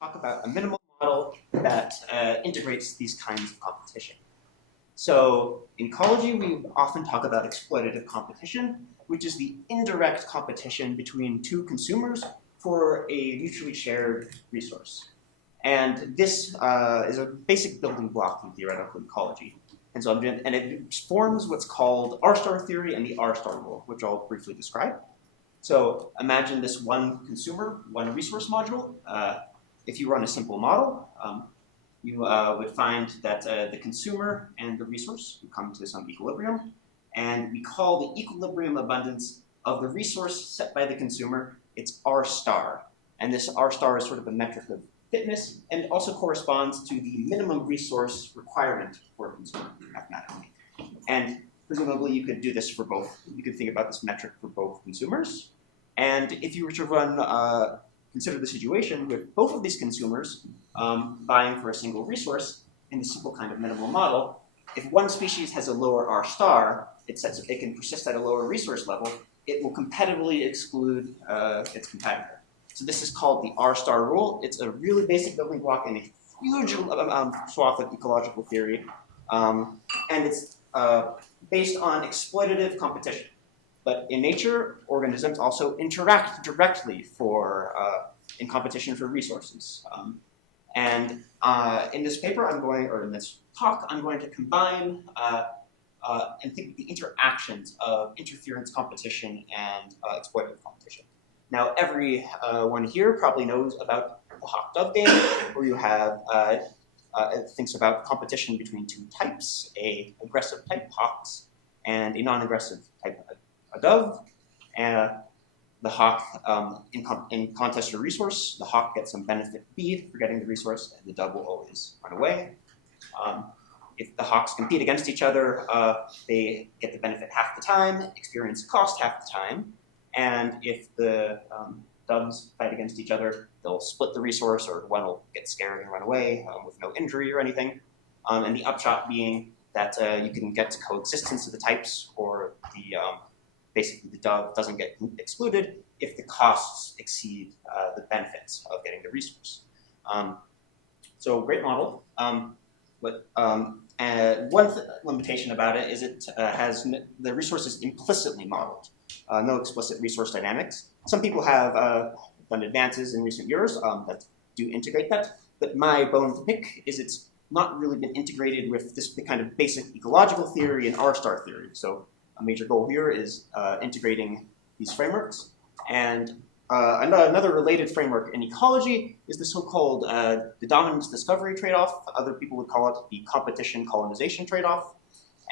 talk about a minimal model that integrates these kinds of competition. So in ecology, we often talk about exploitative competition, which is the indirect competition between two consumers for a mutually shared resource. And this is a basic building block in theoretical ecology. And it forms what's called R-star theory and the R-star rule, which I'll briefly describe. So imagine this one consumer, one resource module. If you run a simple model, you would find that the consumer and the resource would come to some equilibrium. And we call the equilibrium abundance of the resource set by the consumer, it's R star. And this R star is sort of a metric of fitness and also corresponds to the minimum resource requirement for a consumer mathematically. And presumably you could do this for both. You could think about this metric for both consumers. And if you were to run consider the situation with both of these consumers vying for a single resource in the simple kind of minimal model, if one species has a lower R star, it can persist at a lower resource level, it will competitively exclude its competitor. So this is called the R star rule. It's a really basic building block in a huge swath of ecological theory. And it's based on exploitative competition. But in nature, organisms also interact directly in competition for resources. In this paper, or in this talk, I'm going to combine and think of the interactions of interference competition and exploitative competition. Now, everyone here probably knows about the hawk-dove game, where you have thinks about competition between two types, a aggressive type, hawks, and a non-aggressive type, a dove. And the hawk, in contest for resource, the hawk gets some benefit B for getting the resource, and the dove will always run away. If the hawks compete against each other, they get the benefit half the time, experience cost half the time, and if the doves fight against each other, they'll split the resource, or one will get scared and run away with no injury or anything. And the upshot being that you can get to coexistence of the types, or basically the dove doesn't get excluded if the costs exceed the benefits of getting the resource. So great model. One limitation about it is it has the resources implicitly modeled, no explicit resource dynamics. Some people have done advances in recent years that do integrate that, but my bone to pick is it's not really been integrated with the kind of basic ecological theory and R-star theory. So a major goal here is integrating these frameworks. And another related framework in ecology is the so-called the dominance discovery trade-off. Other people would call it the competition colonization trade-off.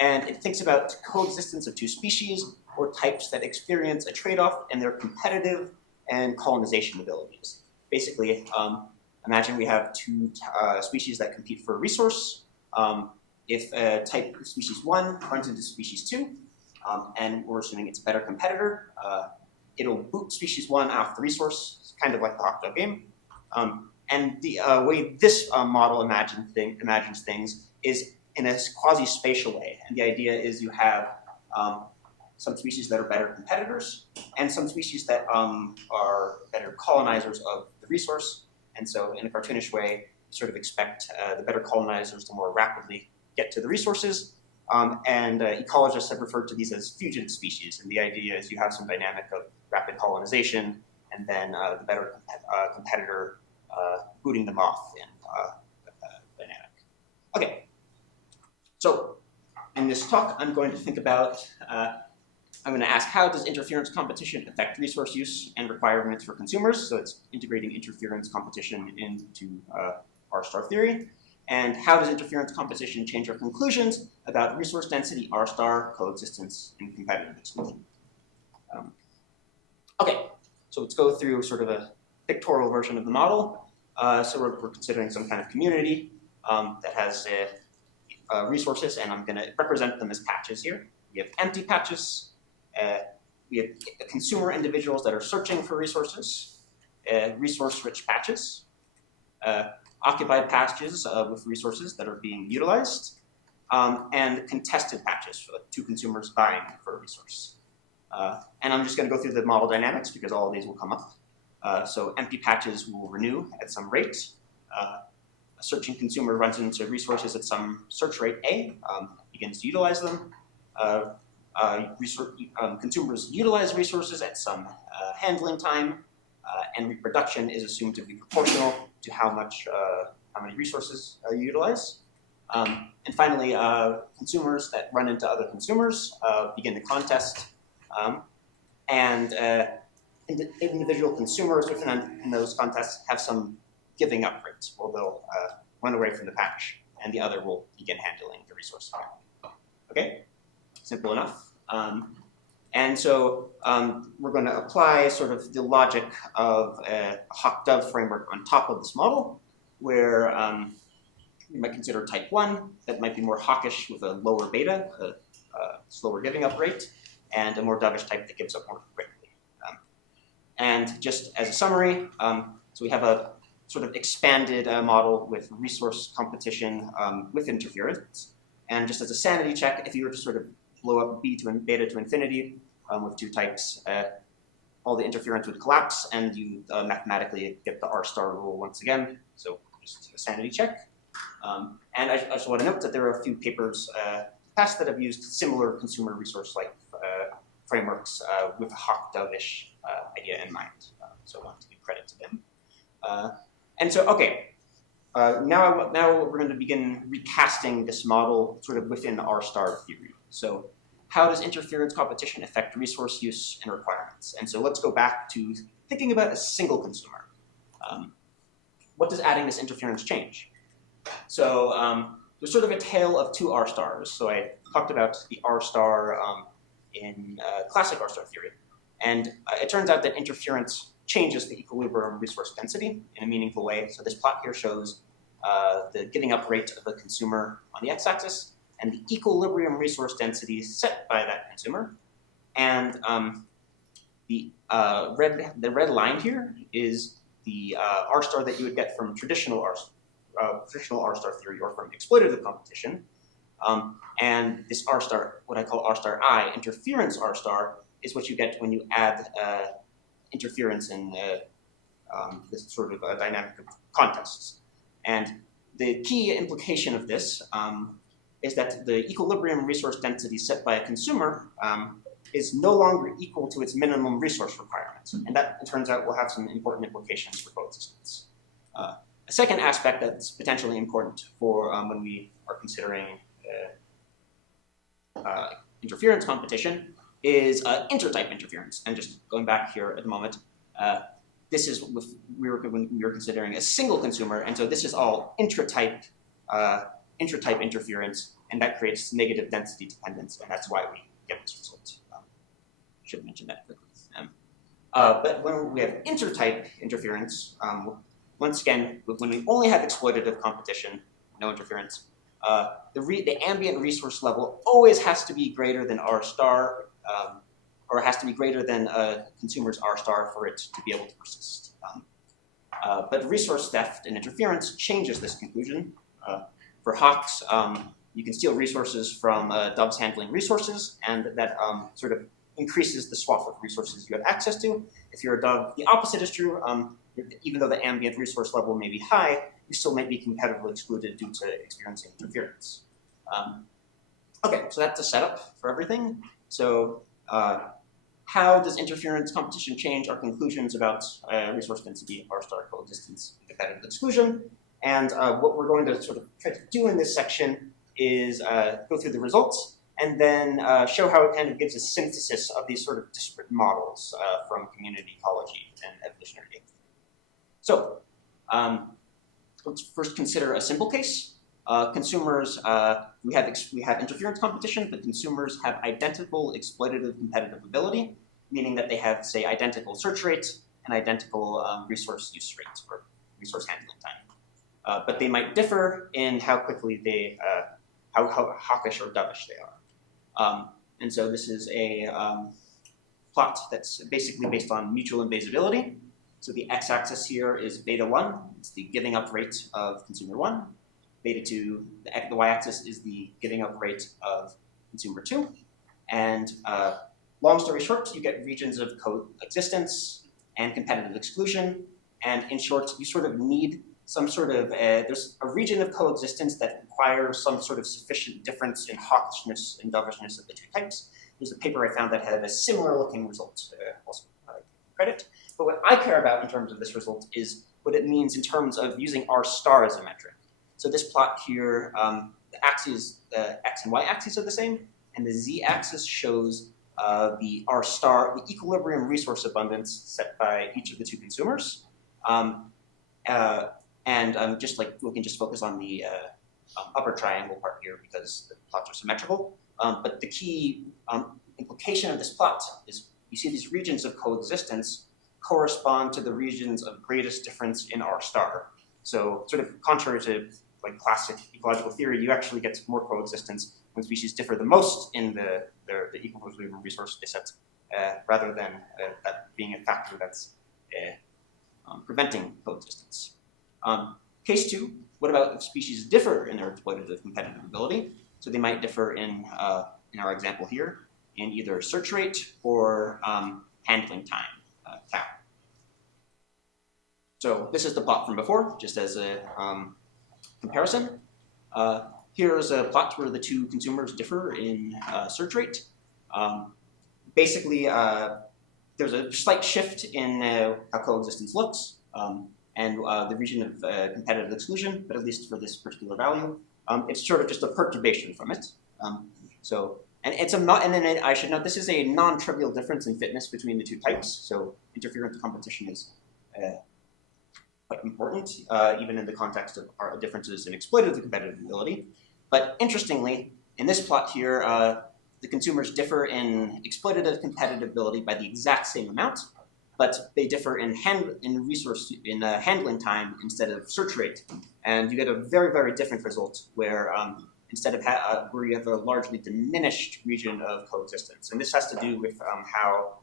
And it thinks about coexistence of two species or types that experience a trade-off in their competitive and colonization abilities. Basically, imagine we have two species that compete for a resource. If type species 1 runs into species 2, and we're assuming it's a better competitor, it'll boot species 1 off the resource. It's kind of like the hawk-dove game. And the way this model imagines things is in a quasi-spatial way. And the idea is you have some species that are better competitors and some species that are better colonizers of the resource. And so in a cartoonish way, you sort of expect the better colonizers to more rapidly get to the resources. And ecologists have referred to these as fugitive species. And the idea is you have some dynamic of rapid colonization and then the better competitor booting them off in dynamic. Okay, so in this talk, I'm going to think about, I'm going to ask how does interference competition affect resource use and requirements for consumers? So it's integrating interference competition into R-star theory. And how does interference competition change our conclusions about resource density, R-star, coexistence, and competitive exclusion? Okay, so let's go through sort of a pictorial version of the model. So we're considering some kind of community that has resources, and I'm going to represent them as patches here. We have empty patches. We have consumer individuals that are searching for resources, resource-rich patches, occupied patches with resources that are being utilized, and contested patches for two consumers vying for a resource. And I'm just going to go through the model dynamics because all of these will come up. So empty patches will renew at some rate. A searching consumer runs into resources at some search rate A, begins to utilize them. Consumers utilize resources at some handling time, and reproduction is assumed to be proportional to how many resources you utilize. And finally, consumers that run into other consumers begin to contest, and individual consumers within those contests have some giving up rates, where they'll run away from the patch, and the other will begin handling the resource. Okay, simple enough. And so we're going to apply sort of the logic of a Hawk-Dove framework on top of this model, where you might consider type 1, that might be more hawkish with a lower beta, a slower giving up rate, and a more dovish type that gives up more quickly. And just as a summary, so we have a sort of expanded model with resource competition with interference. And just as a sanity check, if you were to sort of blow up beta to infinity with two types, all the interference would collapse, and you mathematically get the R star rule once again. So just a sanity check. And I just want to note that there are a few papers past that have used similar consumer resource-like frameworks with a Hawk-Dove-ish idea in mind. So I want to give credit to them. And so, okay, now we're going to begin recasting this model sort of within R star theory. So how does interference competition affect resource use and requirements? And so let's go back to thinking about a single consumer. What does adding this interference change? So there's sort of a tale of two R stars. So I talked about the R star in classic R star theory. And it turns out that interference changes the equilibrium resource density in a meaningful way. So this plot here shows the giving up rate of a consumer on the x-axis and the equilibrium resource density set by that consumer. And the red line here is the R star that you would get from traditional R star theory or from exploitative competition. And this R star, what I call R star I, interference R star, is what you get when you add interference in this sort of dynamic of contests. And the key implication of this is that the equilibrium resource density set by a consumer is no longer equal to its minimum resource requirements. And that, it turns out, will have some important implications for coexistence. A second aspect that's potentially important for when we are considering interference competition is intertype interference. And just going back here at the moment, this is when we were considering a single consumer, and so this is all intratype interference, and that creates negative density dependence, and that's why we get this result. Should mention that quickly. But when we have intertype interference, once again, when we only have exploitative competition, no interference, the ambient resource level always has to be greater than R star, or it has to be greater than a consumer's R star for it to be able to persist. But resource theft and interference changes this conclusion. For hawks, you can steal resources from doves handling resources, and that sort of increases the swath of resources you have access to. If you're a dove, the opposite is true. Even though the ambient resource level may be high, you still might be competitively excluded due to experiencing interference. Okay, so that's a setup for everything. So how does interference competition change our conclusions about resource density, R star coexistence, and competitive exclusion? And what we're going to sort of try to do in this section is go through the results and then show how it kind of gives a synthesis of these sort of disparate models from community ecology and evolutionary data. So let's first consider a simple case. Consumers, we have interference competition, but consumers have identical exploitative competitive ability, meaning that they have, say, identical search rates and identical resource use rates or resource handling time. But they might differ in how quickly they, how hawkish or dovish they are. And so this is a plot that's basically based on mutual invasibility. So the x-axis here is beta 1. It's the giving up rate of consumer 1. Beta 2, the y-axis is the giving up rate of consumer 2. And long story short, you get regions of coexistence and competitive exclusion. And in short, you sort of need some sort of, there's a region of coexistence that requires some sort of sufficient difference in hawkishness and dovishness of the two types. There's a paper I found that had a similar looking result, also credit. But what I care about in terms of this result is what it means in terms of using R star as a metric. So this plot here, the axes, the x and y axes are the same, and the z-axis shows the R star, the equilibrium resource abundance set by each of the two consumers. Just like we can just focus on the upper triangle part here because the plots are symmetrical. But the key implication of this plot is you see these regions of coexistence correspond to the regions of greatest difference in R star. So sort of contrary to like classic ecological theory, you actually get more coexistence when species differ the most in the equilibrium resource they set, rather than that being a factor that's preventing coexistence. Case two, what about if species differ in their exploitative competitive ability? So they might differ in our example here, in either search rate or handling time, tau. So this is the plot from before, just as a comparison. Here's a plot where the two consumers differ in search rate. Basically, there's a slight shift in how coexistence looks, and the region of competitive exclusion, but at least for this particular value, it's sort of just a perturbation from it. And then I should note this is a non-trivial difference in fitness between the two types. So interference competition is quite important, even in the context of our differences in exploitative competitive ability. But interestingly, in this plot here, the consumers differ in exploitative competitive ability by the exact same amount, but they differ in handling time instead of search rate, and you get a very, very different result where instead of where you have a largely diminished region of coexistence, and this has to do with how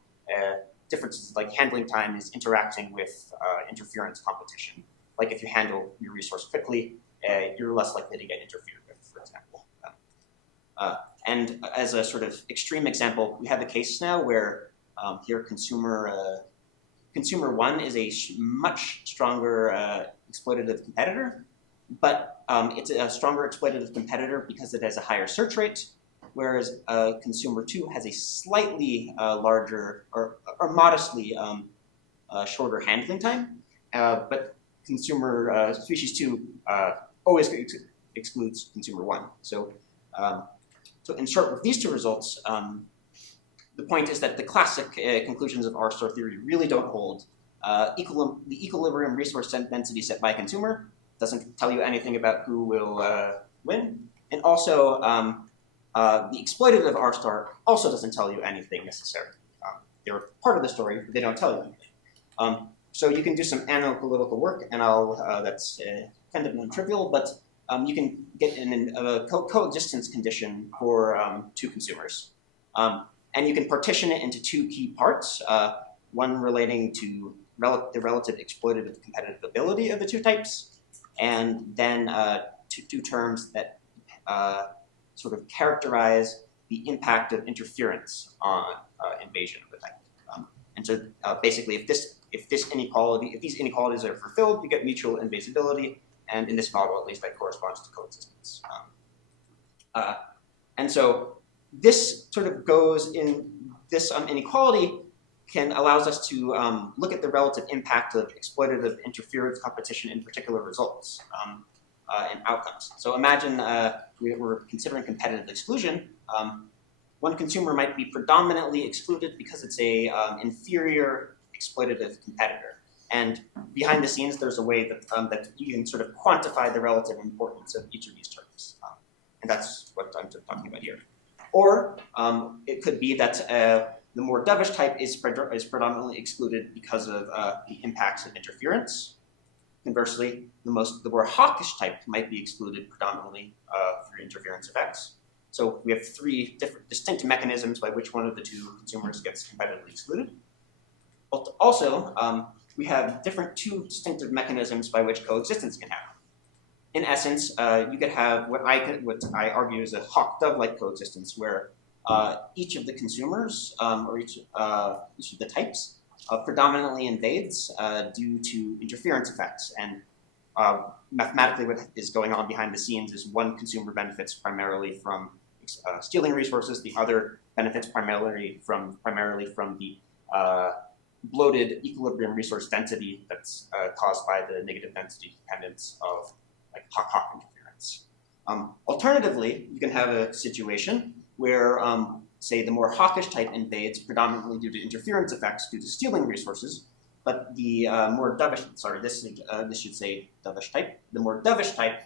differences like handling time is interacting with interference competition. Like if you handle your resource quickly, you're less likely to get interfered with, for example. And as a sort of extreme example, we have a case now where here consumer one is a much stronger exploitative competitor, but it's a stronger exploitative competitor because it has a higher search rate, whereas consumer two has a slightly larger or modestly shorter handling time, but consumer species two always excludes consumer one. So in short, with these two results, the point is that the classic conclusions of R-star theory really don't hold. The equilibrium resource density set by consumer doesn't tell you anything about who will win. And also, the exploitative R-star also doesn't tell you anything necessarily. They're part of the story, but they don't tell you anything. So you can do some analytical work, and that's kind of non-trivial, but you can get in a coexistence condition for two consumers. And you can partition it into two key parts, one relating to the relative exploitative competitive ability of the two types, and then two terms that sort of characterize the impact of interference on invasion of the type. And so basically, if these inequalities are fulfilled, you get mutual invasibility, and in this model, at least, that corresponds to coexistence. And so this sort of goes in this inequality allows us to look at the relative impact of exploitative interference competition in particular results and outcomes. So imagine we're considering competitive exclusion. One consumer might be predominantly excluded because it's a inferior exploitative competitor. And behind the scenes, there's a way that you can sort of quantify the relative importance of each of these terms. And that's what I'm talking about here. Or it could be that the more dovish type is predominantly excluded because of the impacts of interference. Conversely, the more hawkish type might be excluded predominantly through interference effects. So we have three different distinct mechanisms by which one of the two consumers gets competitively excluded. But also, we have two distinctive mechanisms by which coexistence can happen. In essence, you could have what I argue is a hawk-dove-like coexistence, where each of the consumers or each of the types predominantly invades due to interference effects. And mathematically, what is going on behind the scenes is one consumer benefits primarily from stealing resources, the other benefits primarily from the bloated equilibrium resource density that's caused by the negative density dependence of like Hawk interference. Alternatively, you can have a situation where, say, the more hawkish type invades predominantly due to interference effects due to stealing resources, but the more dovish, sorry, this should say dovish type. The more dovish type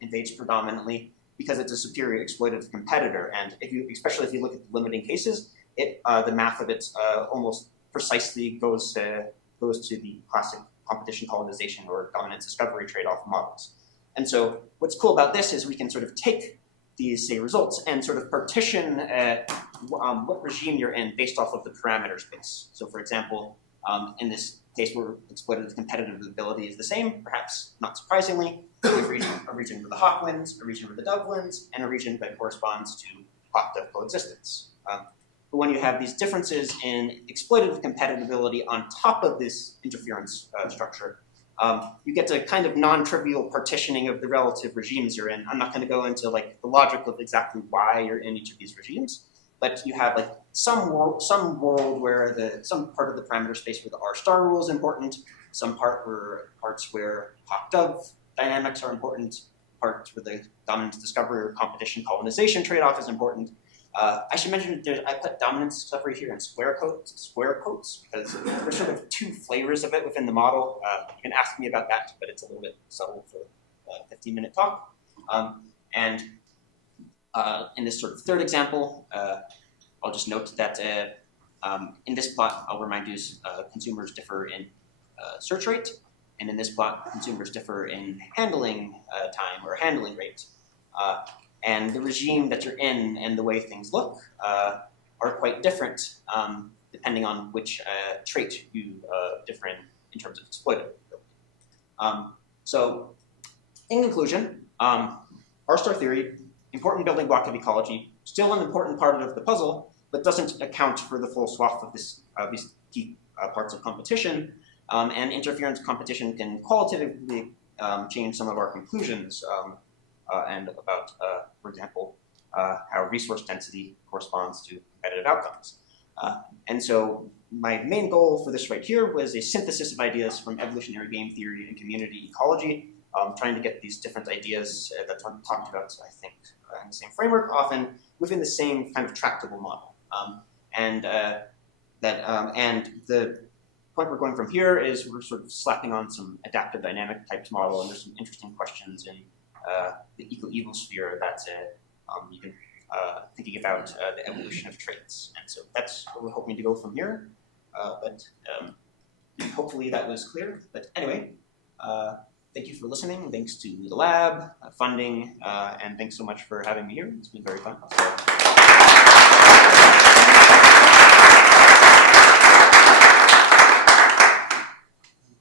invades predominantly because it's a superior exploitative competitor, and especially if you look at the limiting cases, the math of it almost precisely goes to the classic competition colonization or dominance discovery trade-off models. And so what's cool about this is we can sort of take these, say, results and sort of partition what regime you're in based off of the parameter space. So for example, in this case where exploitative competitive ability is the same, perhaps not surprisingly, we have a region where the hawk wins, a region where the dove wins, and a region that corresponds to hawk-dove coexistence. But when you have these differences in exploitative compatibility on top of this interference structure, you get to kind of non-trivial partitioning of the relative regimes you're in. I'm not going to go into like the logic of exactly why you're in each of these regimes, but you have like some world where some part of the parameter space where the R star rule is important, some parts where hawk-dove dynamics are important, parts where the dominance discovery or competition colonization trade-off is important. I should mention I put dominance discovery here in square quotes because there's sort of two flavors of it within the model. You can ask me about that, but it's a little bit subtle for a 15-minute talk. And in this sort of third example, I'll just note that in this plot, I'll remind you, consumers differ in search rate, and in this plot, consumers differ in handling time or handling rate. And the regime that you're in and the way things look are quite different depending on which trait you differ in terms of exploitability. So in conclusion, R-star theory, important building block of ecology, still an important part of the puzzle, but doesn't account for the full swath of these key parts of competition. And interference competition can qualitatively change some of our conclusions and about, for example, how resource density corresponds to competitive outcomes. And so my main goal for this right here was a synthesis of ideas from evolutionary game theory and community ecology, trying to get these different ideas that are talked about, I think, in the same framework, often within the same kind of tractable model. And the point we're going from here is we're sort of slapping on some adaptive dynamic types model, and there's some interesting questions in the eco-evil sphere that you can thinking about the evolution of traits. And so that's where we're hoping to go from here. But hopefully that was clear. But anyway, thank you for listening. Thanks to the lab, funding, and thanks so much for having me here. It's been very fun.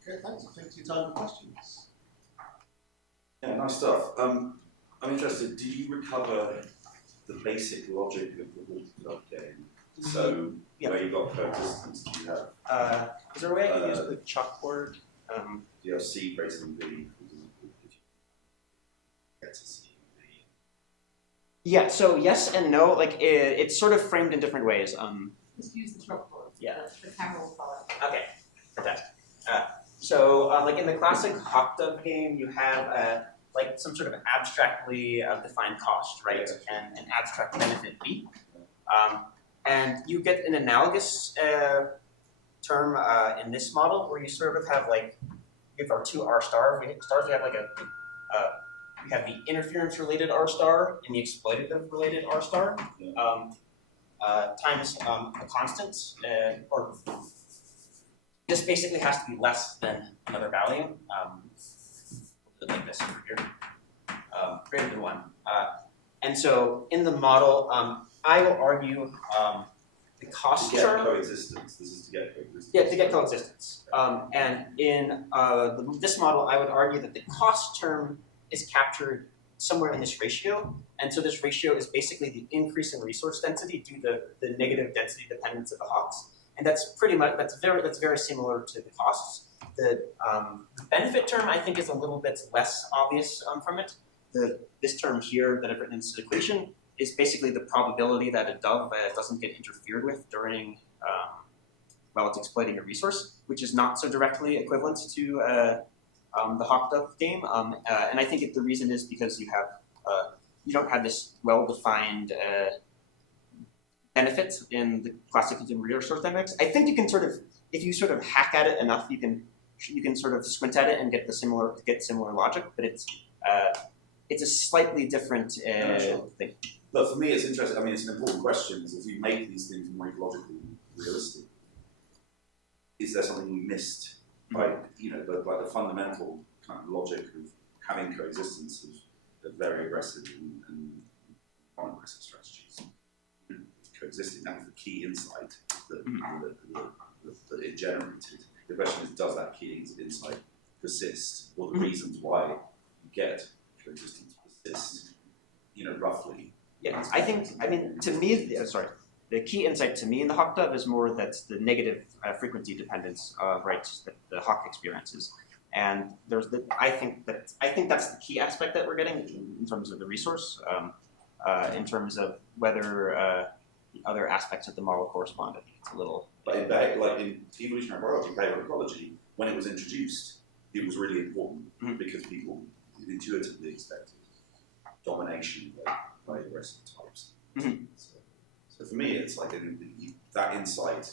Okay, thanks. I think it's time for questions. Yeah, nice stuff. I'm interested, did you recover the basic logic of the Wolf game? So, where you got coexistence, do you have? Is there a way I can use the chalkboard? Do you have C greater than B? Get to C and B. Yeah, so yes and no. Like it's sort of framed in different ways. Just use the chalkboard. Yeah. The camera will follow. Okay, fantastic. So like in the classic hawk-dove game, you have like some sort of abstractly defined cost, right? Yeah. And an abstract benefit B. And you get an analogous term in this model where you sort of have like, we have our two R stars. We have like we have the interference related R star and the exploitative related R star times a constant, or this basically has to be less than another value. Like this over here, greater than 1. And so in the model, I will argue the cost term. Coexistence. This is to get coexistence. Yeah, to get coexistence. And in this model, I would argue that the cost term is captured somewhere in this ratio. And so this ratio is basically the increase in resource density due to the negative density dependence of the hawks. and that's very similar to the costs. The benefit term I think is a little bit less obvious from it. This term here that I've written in this equation is basically the probability that a dove doesn't get interfered with during while it's exploiting a resource, which is not so directly equivalent to the hawk-dove game. And I think the reason is because you don't have this well-defined benefit in the classic consumer resource dynamics. I think you can if you hack at it enough, you can sort of squint at it and get similar logic, but it's a slightly different thing. But for me, it's interesting. I mean, it's an important question: is if you make these things more ecologically realistic, is there something we missed? Like the fundamental kind of logic of having coexistence of very aggressive and non-aggressive strategies coexisting. That was the key insight that it generated. The question is, does that key insight persist, or the reasons why you get coexistence persist? Roughly. Yeah, to me, the key insight to me in the hawk-dove is more that the negative frequency dependence of that the hawk experiences, and I think that's the key aspect that we're getting in terms of the resource, in terms of whether the other aspects of the model correspond. I think it's a little. But in evolutionary biology, behavioral ecology, when it was introduced, it was really important because people intuitively expected domination by aggressive types. So for me, it's like that insight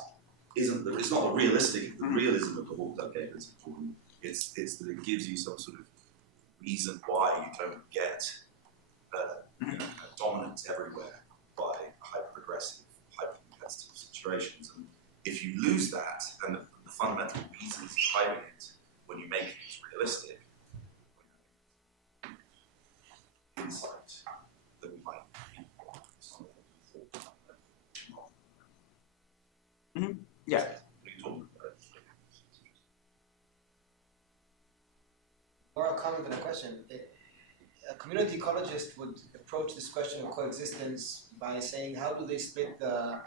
it's not the realistic, the realism of the hawk-dove game that's important. It's that it gives you some sort of reason why you don't get dominance everywhere by hyper-aggressive, hyper-competitive situations. And if you lose that, and the fundamental reasons driving it, when you make it realistic, insight that we might Yeah. More a comment than a question. A community ecologist would approach this question of coexistence by saying, how do they split the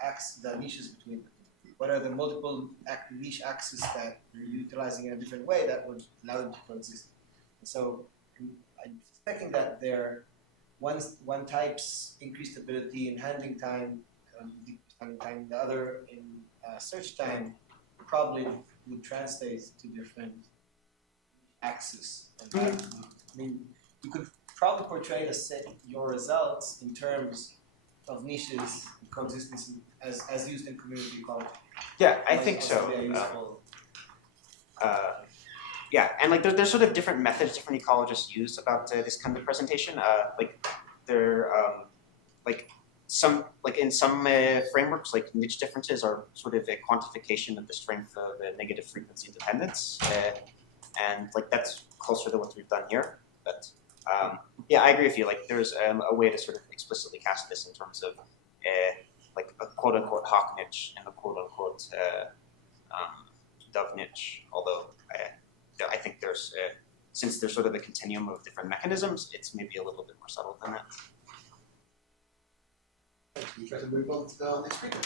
niches between them? What are the multiple niche axes that you're utilizing in a different way that would allow them to coexist? And so I'm suspecting that one type's increased ability in handling time, the other in search time, probably would translate to different axes. And you could probably portray your results in terms of niches and coexistence as used in community ecology. Yeah, I think so. Yeah, and there's sort of different methods different ecologists use about this kind of presentation. In some frameworks, niche differences are sort of a quantification of the strength of negative frequency dependence, and that's closer to what we've done here. But yeah, I agree with you. There's a way to sort of explicitly cast this in terms of a quote unquote hawk niche and a quote unquote dove niche. Although I think since there's sort of a continuum of different mechanisms, it's maybe a little bit more subtle than that. We try to move on to the next speaker.